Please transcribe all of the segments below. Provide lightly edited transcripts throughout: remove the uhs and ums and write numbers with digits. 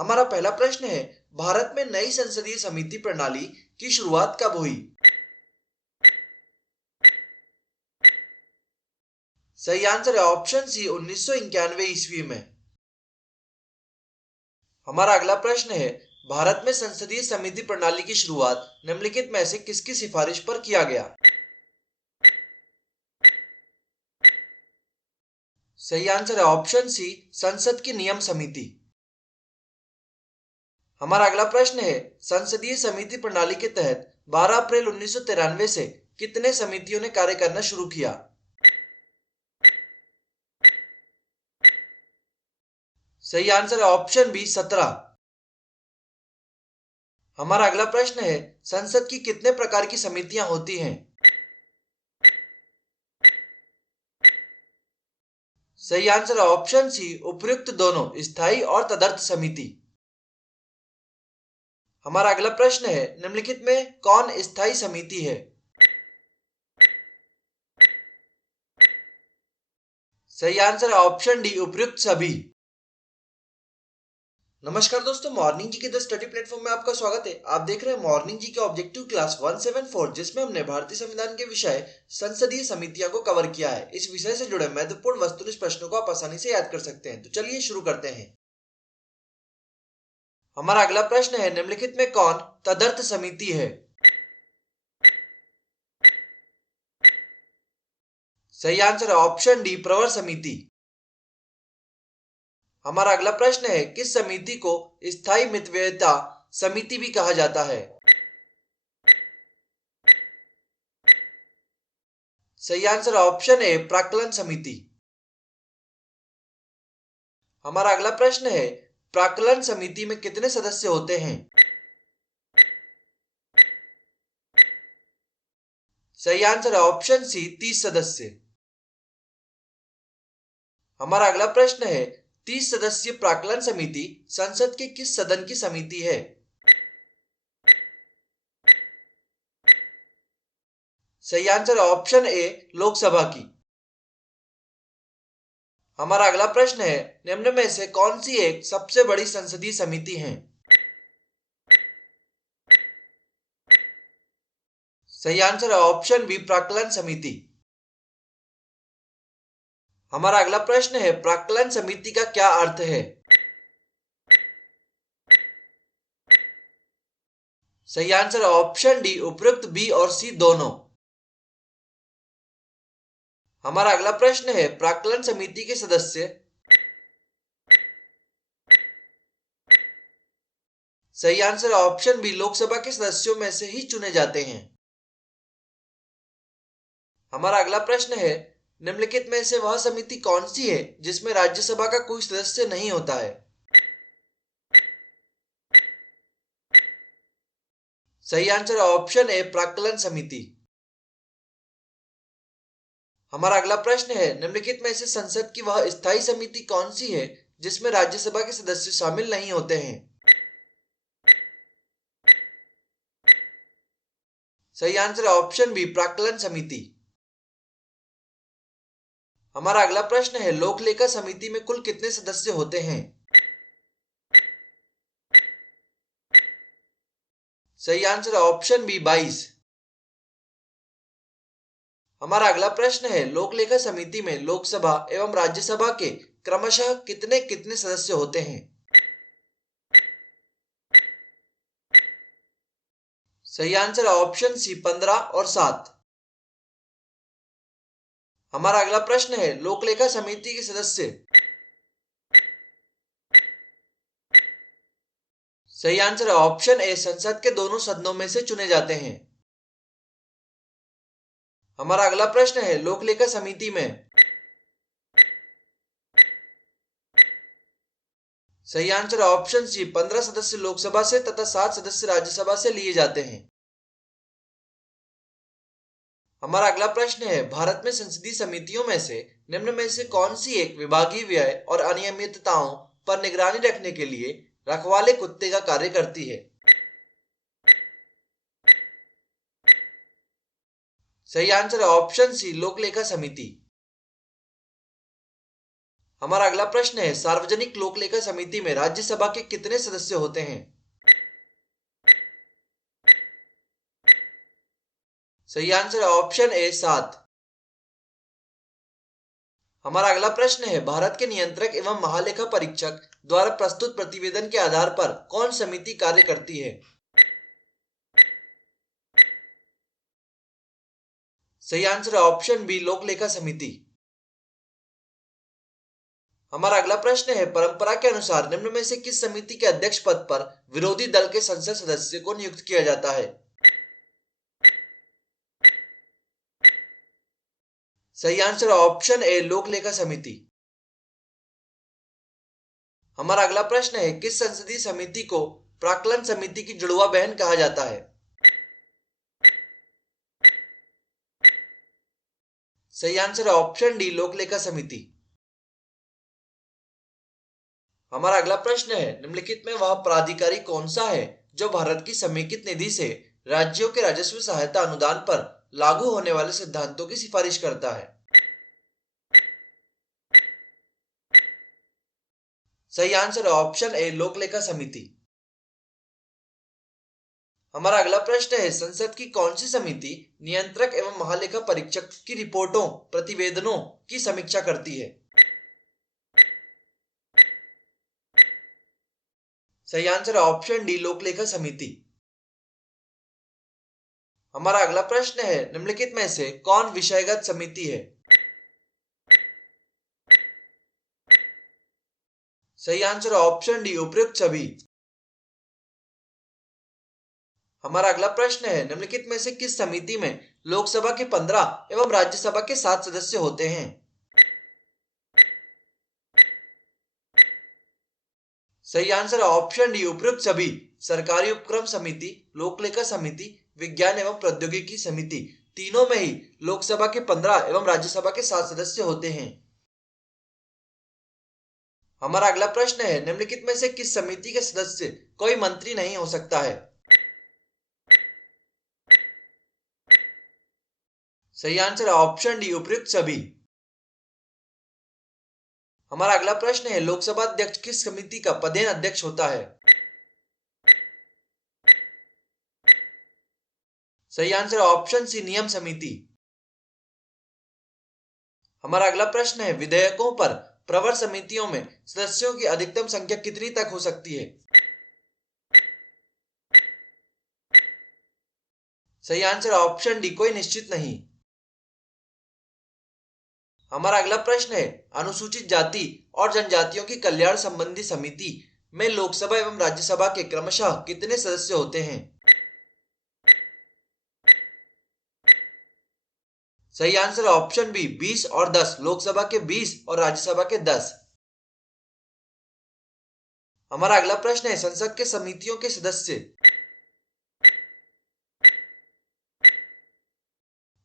हमारा पहला प्रश्न है, भारत में नई संसदीय समिति प्रणाली की शुरुआत कब हुई? सही आंसर है ऑप्शन सी 1991 ईस्वी में। हमारा अगला प्रश्न है, भारत में संसदीय समिति प्रणाली की शुरुआत निम्नलिखित में से किसकी सिफारिश पर किया गया? सही आंसर है ऑप्शन सी संसद की नियम समिति। हमारा अगला प्रश्न है, संसदीय समिति प्रणाली के तहत 12 अप्रैल 1993 से कितने समितियों ने कार्य करना शुरू किया? सही आंसर है ऑप्शन बी 17। हमारा अगला प्रश्न है, संसद की कितने प्रकार की समितियां होती हैं? सही आंसर है ऑप्शन सी उपयुक्त दोनों, स्थायी और तदर्थ समिति। हमारा अगला प्रश्न है, निम्नलिखित में कौन स्थायी समिति है? सही आंसर है ऑप्शन डी उपयुक्त सभी। नमस्कार दोस्तों, मॉर्निंग जी के द स्टडी प्लेटफॉर्म में आपका स्वागत है। आप देख रहे हैं मॉर्निंग जी के ऑब्जेक्टिव क्लास 174, जिसमें हमने भारतीय संविधान के विषय संसदीय समितियां को कवर किया है। इस विषय से जुड़े महत्वपूर्ण वस्तुनिष्ठ प्रश्नों को आप आसानी से याद कर सकते हैं। तो चलिए शुरू करते हैं। हमारा अगला प्रश्न है, निम्नलिखित में कौन तदर्थ समिति है? सही आंसर है ऑप्शन डी प्रवर समिति। हमारा अगला प्रश्न है, किस समिति को स्थायी मितव्ययिता समिति भी कहा जाता है? सही आंसर है ऑप्शन ए प्राक्कलन समिति। हमारा अगला प्रश्न है, प्राक्कलन समिति में कितने सदस्य होते हैं? सही आंसर है ऑप्शन सी 30 सदस्य। हमारा अगला प्रश्न है, 30 सदस्यीय प्राक्कलन समिति संसद के किस सदन की समिति है? सही आंसर है ऑप्शन ए लोकसभा की। हमारा अगला प्रश्न है, निम्न में से कौन सी एक सबसे बड़ी संसदीय समिति है? सही आंसर है ऑप्शन बी प्राक्कलन समिति। हमारा अगला प्रश्न है, प्राक्कलन समिति का क्या अर्थ है? सही आंसर है ऑप्शन डी उपयुक्त बी और सी दोनों। हमारा अगला प्रश्न है, प्राक्कलन समिति के सदस्य सही आंसर है ऑप्शन बी लोकसभा के सदस्यों में से ही चुने जाते हैं। हमारा अगला प्रश्न है, निम्नलिखित में से वह समिति कौन सी है जिसमें राज्यसभा का कोई सदस्य नहीं होता है? सही आंसर है ऑप्शन ए प्राक्कलन समिति। हमारा अगला प्रश्न है, निम्नलिखित में से संसद की वह स्थायी समिति कौन सी है जिसमें राज्यसभा के सदस्य शामिल नहीं होते हैं? सही आंसर है ऑप्शन बी प्राक्कलन समिति। हमारा अगला प्रश्न है, लोक लेखा समिति में कुल कितने सदस्य होते हैं? सही आंसर है ऑप्शन बी 22। हमारा अगला प्रश्न है, लोक लेखा समिति में लोकसभा एवं राज्यसभा के क्रमशः कितने कितने सदस्य होते हैं? सही आंसर है ऑप्शन सी 15 और 7। हमारा अगला प्रश्न है, लोक लेखा समिति के सदस्य सही आंसर है ऑप्शन ए संसद के दोनों सदनों में से चुने जाते हैं। हमारा अगला प्रश्न है, लोक लेखा समिति में सही आंसर है ऑप्शन सी 15 सदस्य लोकसभा से तथा 7 सदस्य राज्यसभा से लिए जाते हैं। हमारा अगला प्रश्न है, भारत में संसदीय समितियों में से निम्न में से कौन सी एक विभागीय व्यय और अनियमितताओं पर निगरानी रखने के लिए रखवाले कुत्ते का कार्य करती है? सही आंसर है ऑप्शन सी लोक लेखा समिति। हमारा अगला प्रश्न है, सार्वजनिक लोक लेखा समिति में राज्यसभा के कितने सदस्य होते हैं? सही आंसर है ऑप्शन ए 7। हमारा अगला प्रश्न है, भारत के नियंत्रक एवं महालेखा परीक्षक द्वारा प्रस्तुत प्रतिवेदन के आधार पर कौन समिति कार्य करती है? सही आंसर है ऑप्शन बी, लोक लेखा समिति। हमारा अगला प्रश्न है, परंपरा के अनुसार निम्न में से किस समिति के अध्यक्ष पद पर विरोधी दल के संसद सदस्य को नियुक्त किया जाता है? सही आंसर है ऑप्शन ए, लोक लेखा समिति। हमारा अगला प्रश्न है, किस संसदीय समिति को प्राक्कलन समिति की जुड़वा बहन कहा जाता है? सही आंसर है ऑप्शन डी, लोक लेखा समिति। हमारा अगला प्रश्न है, निम्नलिखित में वह प्राधिकारी कौन सा है जो भारत की समेकित निधि से राज्यों के राजस्व सहायता अनुदान पर लागू होने वाले सिद्धांतों की सिफारिश करता है? सही आंसर है ऑप्शन ए, लोक लेखा समिति। हमारा अगला प्रश्न है, संसद की कौन सी समिति नियंत्रक एवं महालेखा परीक्षक की रिपोर्टों प्रतिवेदनों की समीक्षा करती है? सही आंसर है ऑप्शन डी, लोक लेखा समिति। हमारा अगला प्रश्न है, निम्नलिखित में से कौन विषयगत समिति है? सही आंसर है ऑप्शन डी, उपयुक्त सभी। हमारा अगला प्रश्न है, निम्नलिखित में से किस समिति में लोकसभा के 15 एवं राज्यसभा के 7 सदस्य होते हैं? सही आंसर है ऑप्शन डी, उपयुक्त सभी। सरकारी उपक्रम समिति, लोक लेखा समिति, विज्ञान एवं प्रौद्योगिकी समिति, तीनों में ही लोकसभा के 15 एवं राज्यसभा के 7 सदस्य होते हैं। हमारा अगला प्रश्न है, निम्नलिखित में से किस समिति के सदस्य कोई मंत्री नहीं हो सकता है? सही आंसर है ऑप्शन डी, उपयुक्त सभी। हमारा अगला प्रश्न है, लोकसभा अध्यक्ष किस समिति का पदेन अध्यक्ष होता है? सही आंसर है ऑप्शन सी, नियम समिति। हमारा अगला प्रश्न है, विधेयकों पर प्रवर समितियों में सदस्यों की अधिकतम संख्या कितनी तक हो सकती है? सही आंसर ऑप्शन डी, कोई निश्चित नहीं। हमारा अगला प्रश्न है, अनुसूचित जाति और जनजातियों की कल्याण संबंधी समिति में लोकसभा एवं राज्यसभा के क्रमशः कितने सदस्य होते हैं? सही आंसर ऑप्शन बी, 20 और 10। लोकसभा के 20 और राज्यसभा के 10। हमारा अगला प्रश्न है, संसद के समितियों के सदस्य।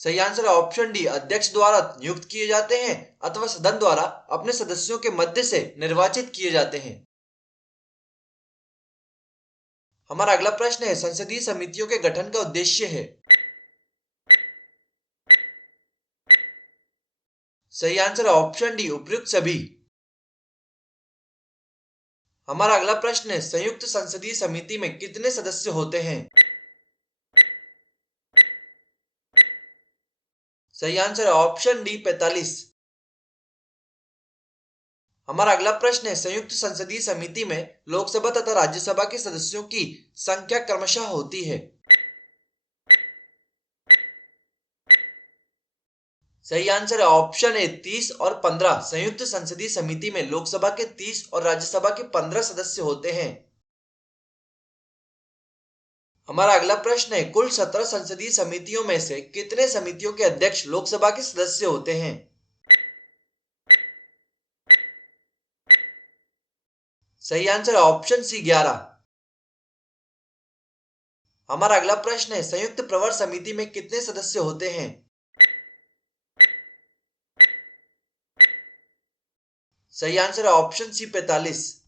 सही आंसर ऑप्शन डी, अध्यक्ष द्वारा नियुक्त किए जाते हैं अथवा सदन द्वारा अपने सदस्यों के मध्य से निर्वाचित किए जाते हैं। हमारा अगला प्रश्न है, संसदीय समितियों के गठन का उद्देश्य है। सही आंसर ऑप्शन डी, उपयुक्त सभी। हमारा अगला प्रश्न है, संयुक्त संसदीय समिति में कितने सदस्य होते हैं? सही आंसर ऑप्शन डी, 45। हमारा अगला प्रश्न है, संयुक्त संसदीय समिति में लोकसभा तथा राज्यसभा के सदस्यों की संख्या क्रमशः होती है। सही आंसर है ऑप्शन ए, 30 और 15। संयुक्त संसदीय समिति में लोकसभा के 30 और राज्यसभा के 15 सदस्य होते हैं। हमारा अगला प्रश्न है, कुल 17 संसदीय समितियों में से कितने समितियों के अध्यक्ष लोकसभा के सदस्य होते हैं? सही आंसर ऑप्शन सी, 11। हमारा अगला प्रश्न है, संयुक्त प्रवर समिति में कितने सदस्य होते हैं? सही आंसर ऑप्शन सी, 45।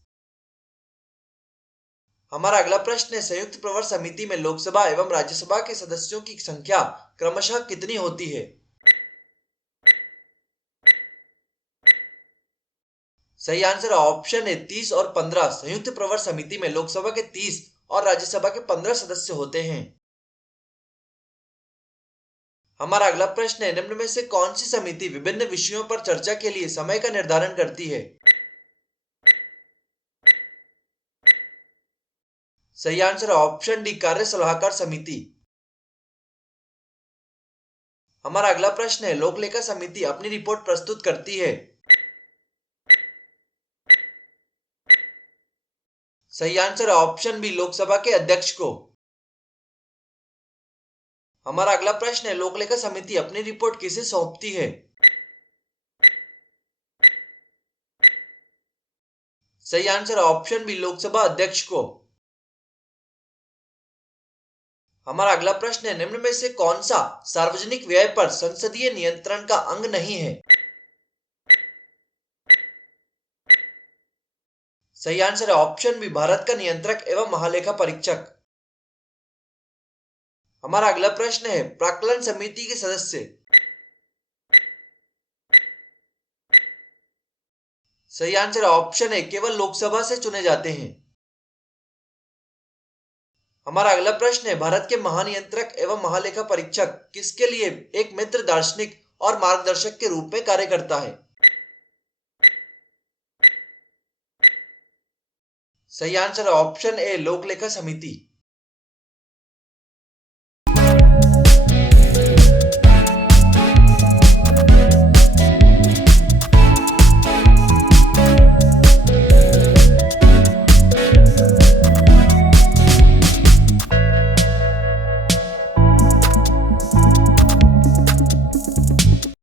हमारा अगला प्रश्न है, संयुक्त प्रवर समिति में लोकसभा एवं राज्यसभा के सदस्यों की संख्या क्रमशः कितनी होती है? सही आंसर ऑप्शन है 30 और 15। संयुक्त प्रवर समिति में लोकसभा के 30 और राज्यसभा के 15 सदस्य होते हैं। हमारा अगला प्रश्न है, निम्न में से कौन सी समिति विभिन्न विषयों पर चर्चा के लिए समय का निर्धारण करती है? सही आंसर ऑप्शन डी, कार्य सलाहकार समिति। हमारा अगला प्रश्न है, लोकलेखा समिति अपनी रिपोर्ट प्रस्तुत करती है। सही आंसर ऑप्शन बी, लोकसभा के अध्यक्ष को। हमारा अगला प्रश्न है, लोकलेखा समिति अपनी रिपोर्ट किसे सौंपती है? सही आंसर ऑप्शन बी, लोकसभा अध्यक्ष को। हमारा अगला प्रश्न है, निम्न में से कौन सा सार्वजनिक व्यय पर संसदीय नियंत्रण का अंग नहीं है? सही आंसर है ऑप्शन बी, भारत का नियंत्रक एवं महालेखा परीक्षक। हमारा अगला प्रश्न है, प्राक्कलन समिति के सदस्य। सही आंसर ऑप्शन है, केवल लोकसभा से चुने जाते हैं। हमारा अगला प्रश्न है, भारत के महानियंत्रक एवं महालेखा परीक्षक किसके लिए एक मित्र दार्शनिक और मार्गदर्शक के रूप में कार्य करता है? सही आंसर ऑप्शन ए, लोकलेखा समिति।